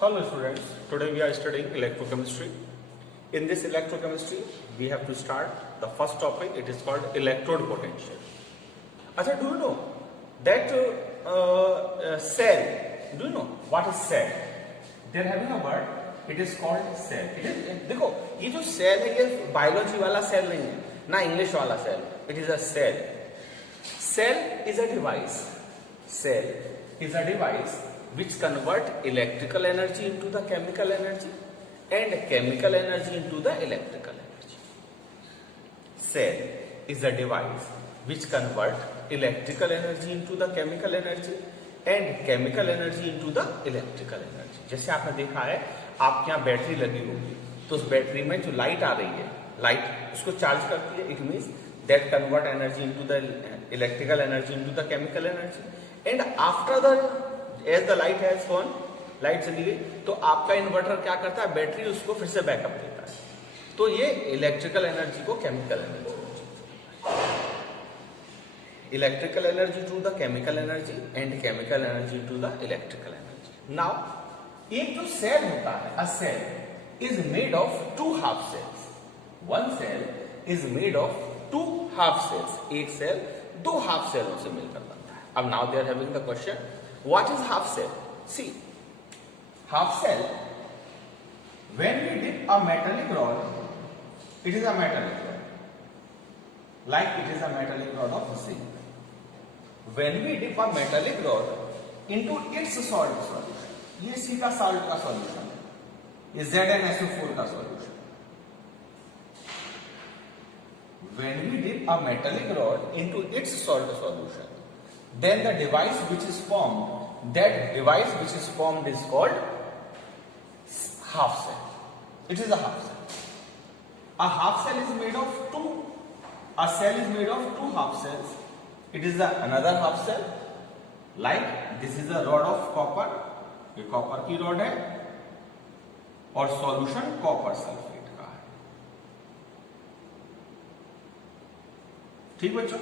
Hello students, today we are studying electrochemistry. In this electrochemistry, we have to start the first topic. It is called electrode potential. Acha, do you know that cell? Do you know what is cell? They are having a word. It is called cell. It is, देखो ये जो cell है ये biology वाला cell नहीं है, ना English वाला cell. It is a cell. Cell is a device. Cell is a device which convert electrical energy into the chemical energy and chemical energy into the electrical energy. Cell is a device which convert electrical energy into the chemical energy and chemical energy into the electrical energy. जैसे आपने देखा है आपके यहाँ battery लगी होगी तो उस बैटरी में जो लाइट आ रही है, लाइट उसको चार्ज करती है. It means that convert energy into the electrical energy into the chemical energy and after the age the light has gone, light चली गई तो आपका इन्वर्टर क्या करता है, बैटरी उसको फिर से बैकअप देता है. तो ये इलेक्ट्रिकल एनर्जी को chemical energy, electrical energy to the chemical energy and chemical energy to the electrical energy. Now एक जो सेल होता है, a cell is made of two half cells. One cell is made of two half cells. एक cell दो half सेलों से मिलकर बनता है. अब now they are having the question, what is half cell? See, half cell, when we dip a metallic rod, it is a metallic rod, like it is a metallic rod of zinc. When we dip a metallic rod into its salt solution, ये C का salt का solution है, ये ZnSO4 का solution. When we dip a metallic rod into its salt solution, then the device which is formed, that device which is formed is called half cell. It is a half cell. A half cell is made of two, a cell is made of two half cells. It is another half cell, like this is a rod of copper, ये copper की rod है और solution copper sulfate का है. ठीक बच्चों?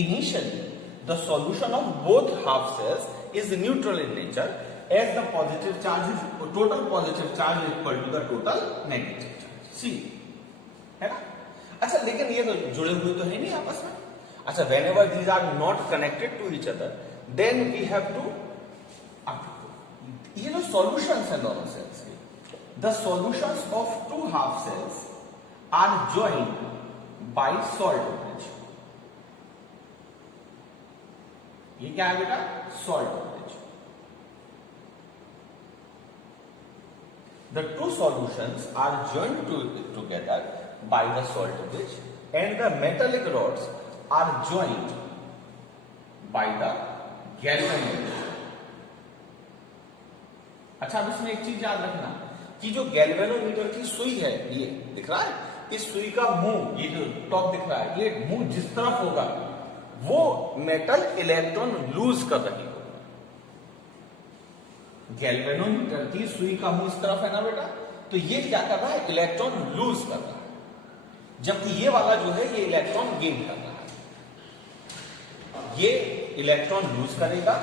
Initially, the solution of both half cells is neutral in nature, as the positive charge is total positive charge is equal to the total negative charge. See, है ना? अच्छा, लेकिन ये तो जुड़े हुए तो है नहीं आपस में. अच्छा, whenever these are not connected to each other, then we have to ये जो solutions है दोनों cells के, the solutions of two half cells are joined by salt bridge. ये क्या है बेटा? Salt bridge. The two solutions are joined together by the salt bridge and the metallic rods are joined by the galvanometer. अच्छा, अब इसमें एक चीज याद रखना कि जो गैल्वेनोमीटर की सुई है, ये दिख रहा है, इस सुई का मुंह, ये जो टॉप दिख रहा है, ये मुंह जिस तरफ होगा वो मेटल इलेक्ट्रॉन लूज कर रही हो. गैल्वेनोमीटर की सुई का मुंह इस तरफ है ना बेटा, तो ये क्या कर रहा है, इलेक्ट्रॉन लूज कर रहा है, जबकि ये वाला जो है ये इलेक्ट्रॉन गेन कर रहा है. ये इलेक्ट्रॉन लूज करेगा,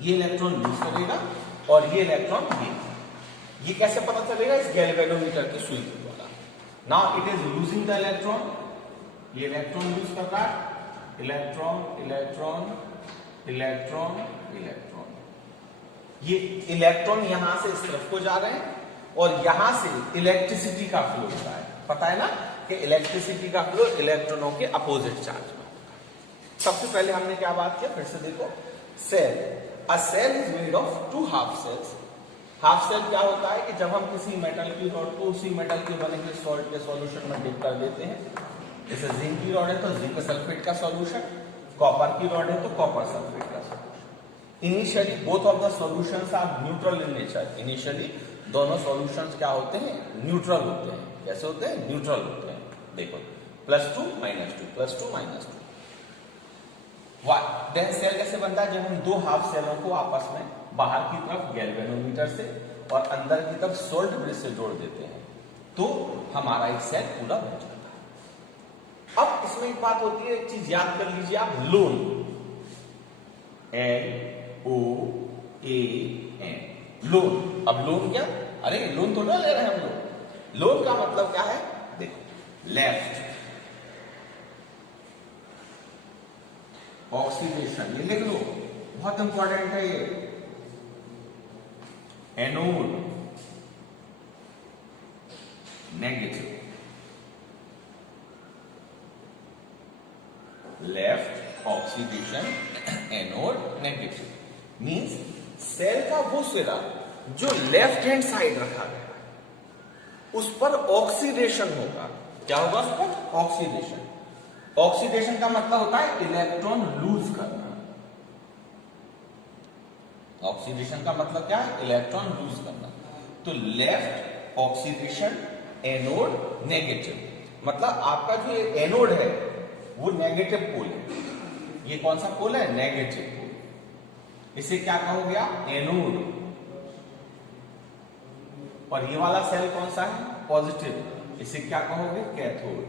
ये इलेक्ट्रॉन लूज करेगा और ये इलेक्ट्रॉन गेन. ये कैसे पता चलेगा? इस गैल्वेनोमीटर की सुई के द्वारा. Now it is losing the electron, ये इलेक्ट्रॉन लूज कर रहा है, इलेक्ट्रॉन इलेक्ट्रॉन इलेक्ट्रॉन इलेक्ट्रॉन. ये इलेक्ट्रॉन यहां से इस तरफ को जा रहे हैं और यहां से इलेक्ट्रिसिटी का फ्लो हो रहा है. पता है ना कि इलेक्ट्रिसिटी का फ्लो इलेक्ट्रॉनों के अपोजिट चार्ज में होता है. सबसे पहले हमने क्या बात किया, फिर से देखो. Cell, a cell is made of two half cells. Half cell क्या होता है कि जब हम किसी मेटल की रॉड को उसी मेटल के बने हुए सॉल्ट के सॉल्यूशन में डिप कर देते हैं, जैसे जिंक की रॉड है तो जिंक सल्फेट का सॉल्यूशन, कॉपर की रॉड है तो कॉपर सल्फेट का solution. Initially both of the solutions are neutral in nature. Initially दोनों सॉल्यूशंस क्या होते हैं, न्यूट्रल होते हैं. कैसे होते हैं, न्यूट्रल होते हैं. देखो +2 -2 +2 -2. देन सेल कैसे बनता है, जब हम दो हाफ सेलों को आपस में बाहर की तरफ गैल्वेनोमीटर से और अंदर की तरफ सॉल्ट ब्रिज से जोड़ देते हैं तो हमारा एक सेल पूरा बन जाता है. अब इसमें एक बात होती है, एक चीज याद कर लीजिए आप, लोन, LOAN, लोन। अब लोन क्या, अरे लोन थोड़ा ले रहे हैं हम लोग। लोन का मतलब क्या है, देखो, लेफ्ट ऑक्सीडेशन, ये लिख लो, बहुत इंपॉर्टेंट है ये। Anode negative, left oxidation, anode negative, means cell का वो सिरा जो लेफ्ट हैंड साइड रखा गया उस पर ऑक्सीडेशन होगा। क्या होगा उस पर, ऑक्सीडेशन। ऑक्सीडेशन का मतलब होता है इलेक्ट्रॉन लूज करना। ऑक्सीडेशन का मतलब क्या है, इलेक्ट्रॉन लूज करना। तो लेफ्ट ऑक्सीडेशन, एनोड नेगेटिव, मतलब आपका जो एनोड है वो नेगेटिव पोल है। ये कौन सा पोल है, नेगेटिव पोल। इसे क्या कहोगे आप, एनोड। और ये वाला सेल कौन सा है, पॉजिटिव, इसे क्या कहोगे, कैथोड।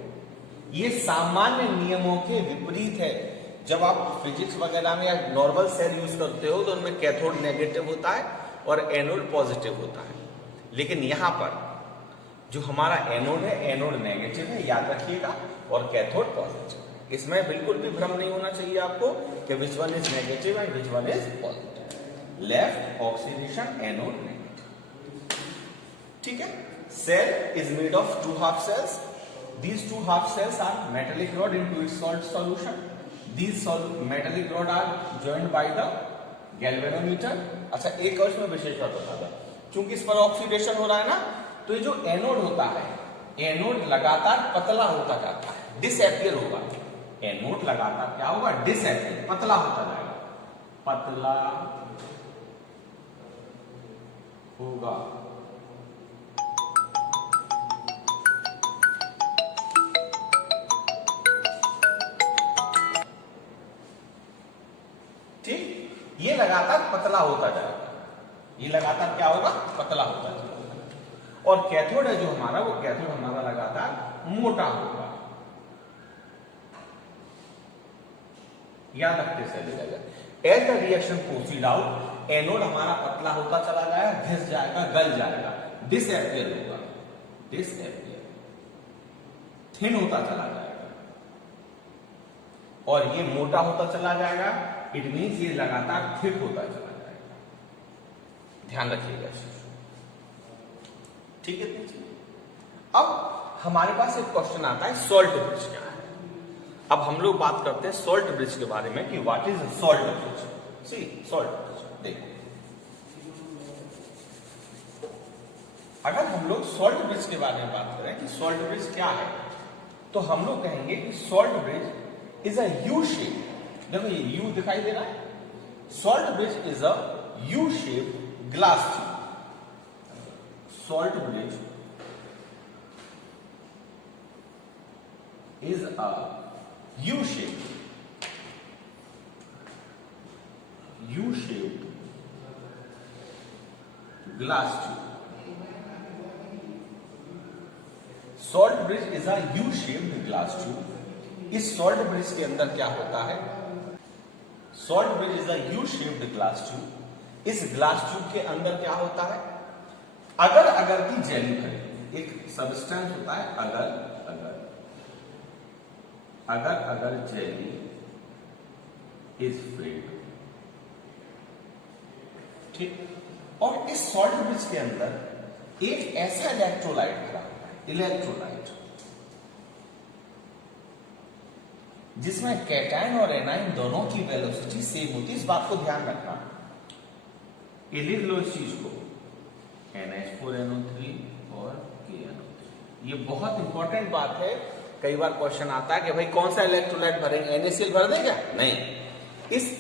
ये सामान्य नियमों के विपरीत है। जब आप फिजिक्स वगैरह में या नॉर्मल सेल यूज करते हो तो उनमें कैथोड नेगेटिव होता है और एनोड पॉजिटिव होता है। लेकिन यहां पर जो हमारा एनोड है, एनोड नेगेटिव है, याद रखिएगा, और कैथोड पॉजिटिव है। इसमें बिल्कुल भी भ्रम नहीं होना चाहिए आपको कि which one is negative and which one is positive. Left oxidation, anode negative, ठीक है। Cell is made of 2 half cells. These 2 half cells are metallic rod into its salt solution. These metallic rod are joined by the galvanometer. अच्छा, एक और इसमें विशेष बात बता दूं, क्योंकि इस पर ऑक्सीडेशन हो रहा है ना, तो ये जो एनोड होता है, एनोड लगातार पतला होता जाता है, डिसएपियर होगा। एनोड लगातार क्या होगा, डिसएपियर, पतला होता जाएगा, पतला होगा। ये लगातार पतला होता जाएगा, ये लगातार क्या होगा, पतला होता जाएगा। और कैथोड है जो हमारा, वो कैथोड हमारा लगातार मोटा होगा। याद रखते चलिएगा। As the reaction proceed out, anode हमारा पतला होता चला गया, घिस जाएगा, गल जाएगा, डिसएपियर होगा, डिसएपियर, थिन होता चला जाएगा, और ये मोटा होता चला जाएगा। इट मीन्स ये लगातार थिक होता चला जाएगा। ध्यान रखिएगा, ठीक है। अब हमारे पास एक क्वेश्चन आता है, सॉल्ट ब्रिज क्या है। अब हम लोग बात करते हैं सॉल्ट ब्रिज के बारे में कि what is salt bridge. C salt bridge, देखो, अगर हम लोग सॉल्ट ब्रिज के बारे में बात करें कि सॉल्ट ब्रिज क्या है, तो हम लोग कहेंगे कि salt bridge is a U shape. देखो ये यू दिखाई दे रहा है, salt bridge is a U shaped glass tube. Salt bridge is a U shaped glass tube. Salt bridge is a U shaped glass tube. इस salt bridge के अंदर क्या होता है, salt bridge is a U shaped glass tube. इस glass tube के अंदर क्या होता है, अगर अगर की जेली भरी, एक सब्सटेंस होता है अगर जेली इज फिल्ड, ठीक। और इस सॉल्ट ब्रिज के अंदर एक ऐसा इलेक्ट्रोलाइट भरा होता है, इलेक्ट्रोलाइट, जिसमें कैटायन और एनाइन दोनों की वेलोसिटी सेम होती है। इस बात को ध्यान रखना, ये लिख लो इस चीज को, NH4NO3 और KNO3। ये बहुत इंपॉर्टेंट बात है। कई बार क्वेश्चन आता है कि भाई कौन सा इलेक्ट्रोलाइट भरेंगे, NaCl भर दें क्या? नहीं, इस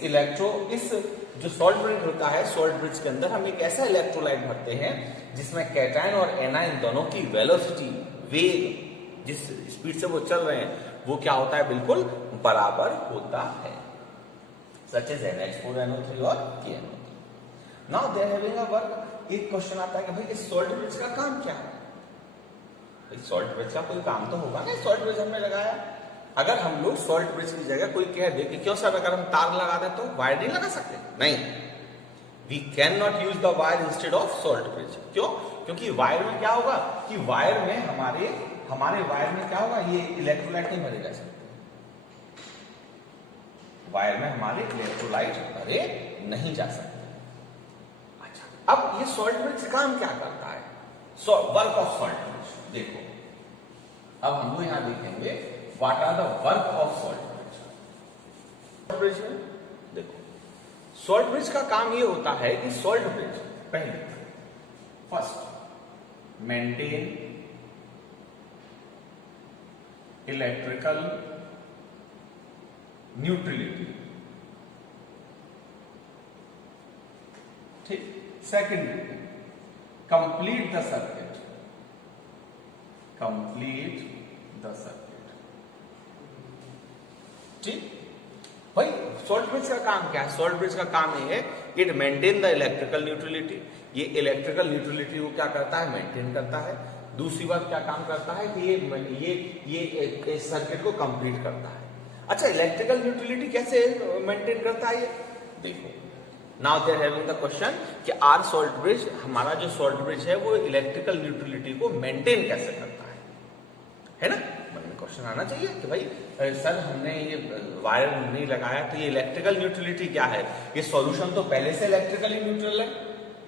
जो सॉल्ट ब्रिज होता है, सॉल्ट ब्रिज के अंदर हम एक ऐसा इलेक्ट्रोलाइट भरते हैं जिसमें कैटायन और एनाइन दोनों की वेलोसिटी, वेग, जिस स्पीड से वो चल रहे हैं, वो क्या होता है, बिल्कुल बराबर होता है। सच एज NH4NO3 और KNO3। Now they are having a work. एक क्वेश्चन आता है कि भाई इस सॉल्ट ब्रिज का काम क्या है? इस सॉल्ट ब्रिज का कोई काम तो होगा ना, सॉल्ट ब्रिज हमने लगाया, अगर हम लोग सॉल्ट ब्रिज की जगह कोई कह दे कि क्यों सर अगर हम तार लगा दे तो वायर नहीं लगा सकते, नहीं, we can not use the wire instead of salt bridge. क्यों? क्योंकि वायर में क्या होगा कि वायर में हमारे वायर में क्या होगा, ये इलेक्ट्रोलाइट नहीं भरे जा सकते, वायर में हमारे इलेक्ट्रोलाइट भरे नहीं जा सकते। अच्छा, अब ये सॉल्ट ब्रिज काम क्या करता है, वर्क ऑफ सॉल्ट ब्रिज देखो। अब हम लोग यहां देखेंगे what are the work of salt bridge में। देखो सॉल्ट ब्रिज का काम ये होता है कि सॉल्ट ब्रिज पहले फर्स्ट मेंटेन इलेक्ट्रिकल न्यूट्रलिटी, ठीक, सेकेंड कंप्लीट द सर्किट, ठीक भाई। सॉल्ट ब्रिज का काम क्या है? सॉल्ट ब्रिज का काम ये है it maintain the electrical neutrality, ये इलेक्ट्रिकल न्यूट्रलिटी को क्या करता है, मेंटेन करता है। दूसरी बात क्या काम करता है कि ये सर्किट को कंप्लीट करता है। अच्छा, इलेक्ट्रिकल न्यूट्रलिटी कैसे मेंटेन करता है ये देखो। Now they are having the question कि आर सॉल्ट ब्रिज, हमारा जो सॉल्ट ब्रिज है वो इलेक्ट्रिकल न्यूट्रलिटी को मेंटेन कैसे करता है ना। मन में क्वेश्चन आना चाहिए कि भाई सर हमने ये वायर नहीं लगाया तो ये इलेक्ट्रिकल न्यूट्रलिटी क्या है, ये सॉल्यूशन तो पहले से इलेक्ट्रिकली न्यूट्रल है,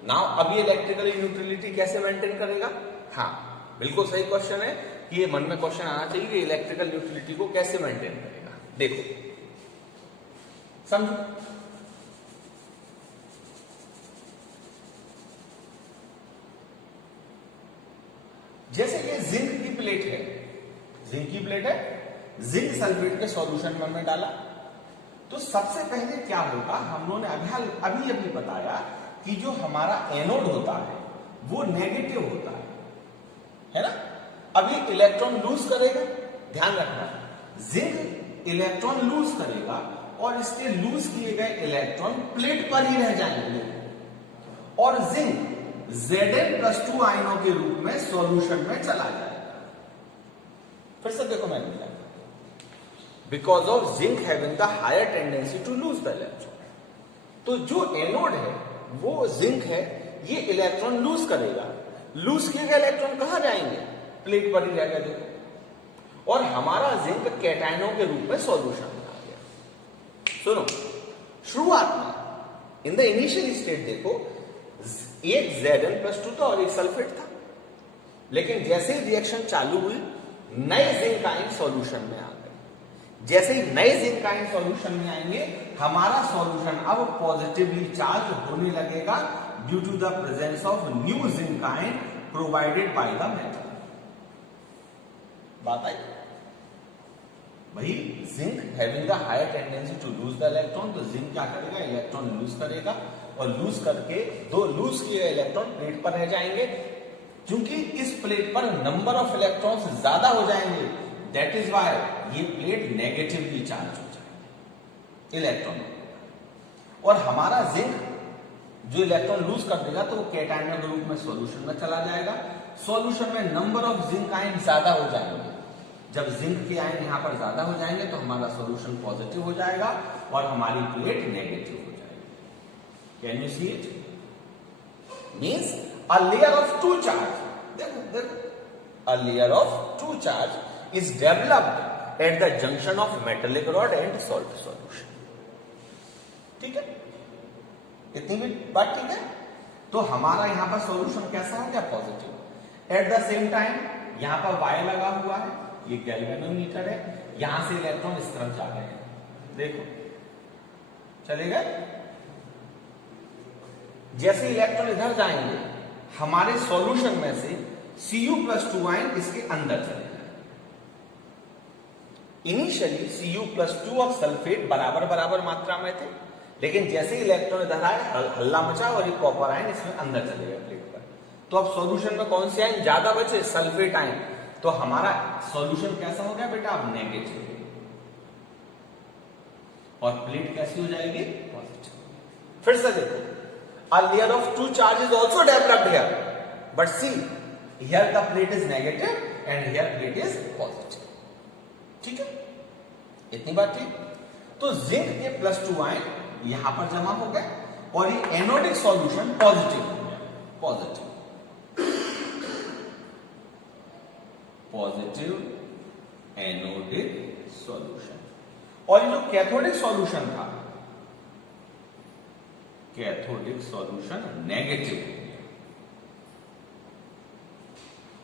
नाउ अब ये इलेक्ट्रिकली न्यूट्रलिटी कैसे मेंटेन करेगा। हाँ बिल्कुल सही क्वेश्चन है कि ये मन में क्वेश्चन आना चाहिए कि इलेक्ट्रिकल न्यूट्रलिटी को कैसे मेंटेन करेगा। देखो समझो, जैसे कि जिंक की प्लेट है, जिंक की प्लेट है, जिंक सल्फेट के सॉल्यूशन में हमने डाला तो सबसे पहले क्या होगा, हम लोगों ने अभी बताया कि जो हमारा एनोड होता है वो नेगेटिव होता है ना। अभी इलेक्ट्रॉन लूज करेगा, ध्यान रखना, जिंक इलेक्ट्रॉन लूज करेगा और इसके लूज किए गए इलेक्ट्रॉन प्लेट पर ही रह जाएंगे और जिंक Zn+2 आयनों के रूप में सॉल्यूशन में चला जाएगा। फिर से देखो मैंने लिखा, because of zinc having the higher tendency to lose the electron. तो जो एनोड है वो जिंक है, ये इलेक्ट्रॉन लूज करेगा, लूज किए गए इलेक्ट्रॉन कहां जाएंगे, प्लेट पर ही जाएगा देखो, और हमारा जिंक कैटायनों के रूप में सॉल्यूशन में आ गया। सुनो, शुरुआत में इन द इनिशियल स्टेट देखो एक Zn+2 था और एक सल्फेट था, लेकिन जैसे ही रिएक्शन चालू हुई नए जिंक आयन सॉल्यूशन में आ गए। जैसे ही नए जिंक आयन सॉल्यूशन में आएंगे हमारा सॉल्यूशन अब पॉजिटिवली चार्ज होने लगेगा due to the presence of new zinc ion provided by the metal. बात आई भाई, zinc having the higher tendency to lose the electron, तो जिंक क्या करेगा, इलेक्ट्रॉन लूज करेगा और लूज करके दो लूज किए इलेक्ट्रॉन प्लेट पर रह जाएंगे। क्योंकि इस प्लेट पर नंबर ऑफ इलेक्ट्रॉन्स ज्यादा हो जाएंगे, दैट इज व्हाई ये प्लेट नेगेटिवली चार्ज हो जाएगी इलेक्ट्रॉन, और हमारा जिंक जो इलेक्ट्रॉन लूज कर देगा तो वो कैटायन के रूप में सॉल्यूशन में चला जाएगा। सॉल्यूशन में नंबर ऑफ जिंक आयन ज्यादा हो जाएंगे, जब जिंक के आयन यहां पर ज्यादा हो जाएंगे तो हमारा सॉल्यूशन पॉजिटिव हो जाएगा और हमारी प्लेट नेगेटिव हो जाएगी। Can you see it? Means a layer of two charge, देखो a layer of two charge is developed at the junction of metallic rod and salt solution. ठीक है, इतनी भी बात ठीक है। तो हमारा यहां पर सॉल्यूशन कैसा हो गया, positive. At the same time यहां पर वायर लगा हुआ है, ये गैल्वेनोमीटर है, यहां से इलेक्ट्रॉन इस तरफ जा रहे हैं, देखो चले गए। जैसे इलेक्ट्रॉन इधर जाएंगे हमारे सॉल्यूशन में से Cu+2 आयन इसके अंदर चले जाएंगे। इनिशियली Cu+2 और सल्फेट बराबर बराबर मात्रा में थे, लेकिन जैसे इलेक्ट्रॉन इधर आए हल्ला मचा और ये कॉपर आयन इसमें अंदर चले गए प्लेट पर। तो अब सॉल्यूशन में कौन से आयन ज्यादा बचे, सल्फेट आयन। तो हमारा सॉल्यूशन कैसा हो गया बेटा, अब नेगेटिव, और प्लेट कैसी हो जाएगी, पॉजिटिव। फिर से देखो, a layer of two charge is also developed here, but see here the plate is negative and here plate is positive। ठीक है, इतनी बात ठीक। तो जिंक के +2 आयन यहां पर जमा हो गए और ये एनोडिक सॉल्यूशन पॉजिटिव हो गया, पॉजिटिव एनोडिक सॉल्यूशन। और ये जो कैथोडिक सॉल्यूशन था, कैथोडिक सॉल्यूशन नेगेटिव हो गया।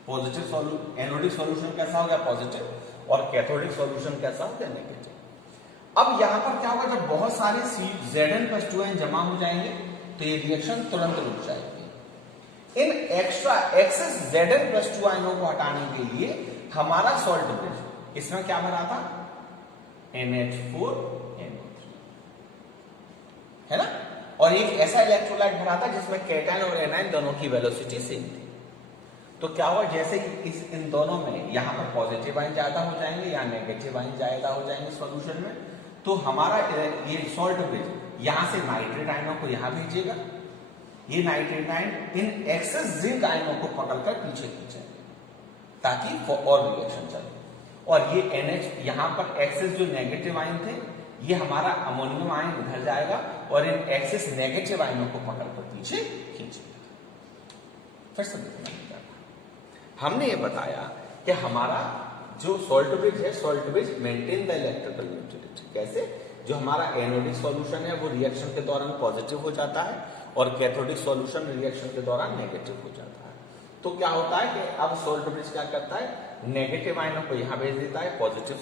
पॉजिटिव एनोडिक सॉल्यूशन कैसा हो गया, पॉजिटिव, और कैथोडिक सॉल्यूशन कैसा हो गया, नेगेटिव। अब यहां पर क्या होगा, जब बहुत सारे Zn+2n जमा हो जाएंगे तो ये रिएक्शन तुरंत रुक जाएगी। इन एक्स्ट्रा एक्सेस Zn+2 आयनों को हटाने के लिए हमारा सॉल्ट ब्रिज इसमें क्या बना था, NH4NO3, है ना। और एक ऐसा इलेक्ट्रोलाइट भरा था जिसमें कैटायन और एनायन दोनों की वेलोसिटी सेम थी। तो क्या हुआ, जैसे कि इन दोनों में यहां पर पॉजिटिव आयन ज्यादा हो जाएंगे या नेगेटिव आयन ज्यादा हो जाएंगे सॉल्यूशन में, तो हमारा ये सॉल्ट ब्रिज यहां से नाइट्रेट आयनों को यहां भेजेगा, ये nitrate ion in excess zinc आयनों को पकड़कर पीछे खींचेंगे ताकि और रिएक्शन चले। और ये NH यहां पर एक्सेस जो नेगेटिव आयन थे, ये हमारा अमोनियम आयन इधर जाएगा और इन एक्सेस नेगेटिव आयनों को पकड़कर पीछे खींचेगा। फिर से हमने ये बताया कि हमारा जो सॉल्ट ब्रिज है, salt bridge maintain the electrical neutrality. कैसे, जो हमारा एनोडिक सॉल्यूशन है वो रिएक्शन के दौरान पॉजिटिव हो जाता है और कैथोडिक सॉल्यूशन रिएक्शन के दौरान नेगेटिव हो जाता है। तो क्या होता है कि अब सॉल्ट ब्रिज क्या करता है, नेगेटिव आयनों को यहां भेज देता है पॉजिटिव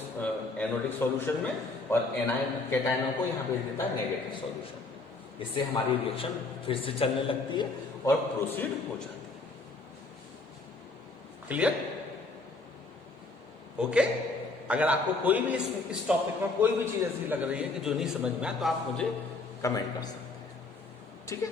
एनोडिक सॉल्यूशन में, और एनायन कैटायनों को यहां भेज देता है नेगेटिव सॉल्यूशन में। इससे हमारी रिएक्शन फिर से चलने लगती है और प्रोसीड हो जाती है। Clear, okay. अगर आपको कोई भी इस टॉपिक में कोई भी चीज ऐसी लग रही है कि जो नहीं समझ में आए तो आप मुझे कमेंट कर सकते हैं, ठीक है।